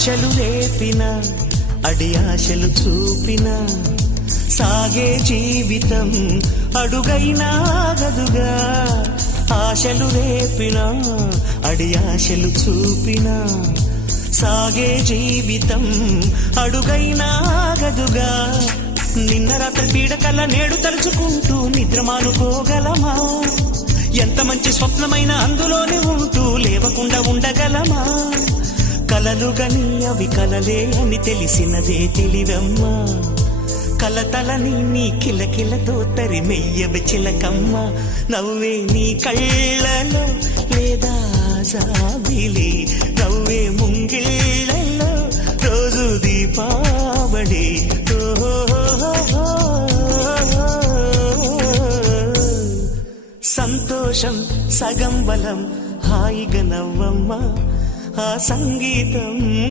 ఆశలు రేపిన అడి ఆశలు చూపిన సాగే జీవితం అడుగైనా ఆగదుగా. ఆశలు రేపిన అడి ఆశలు చూపిన సాగే జీవితం అడుగైనా ఆగదుగా. నిన్న రాత్రి పీడకల నేడు తలుచుకుంటూ నిద్రమానుకోగలమా? ఎంత మంచి స్వప్నమైన అందులోనే ఉంటూ లేవకుండా ఉండగలమా? కలలుగని అవి కలలే అని తెలిసినదే తెలివమ్మా. కలతలని నీ కిలకిలతో తరిమెయ్యవి చిలకమ్మ. నవ్వే నీ కళ్ళలో లేదా జాబిలి, నవ్వే ముంగిళ్ళలో రోజు దీపావళి. సంతోషం సగం బలం, హాయిగా నవ్వమ్మ ఆ సంగీతం.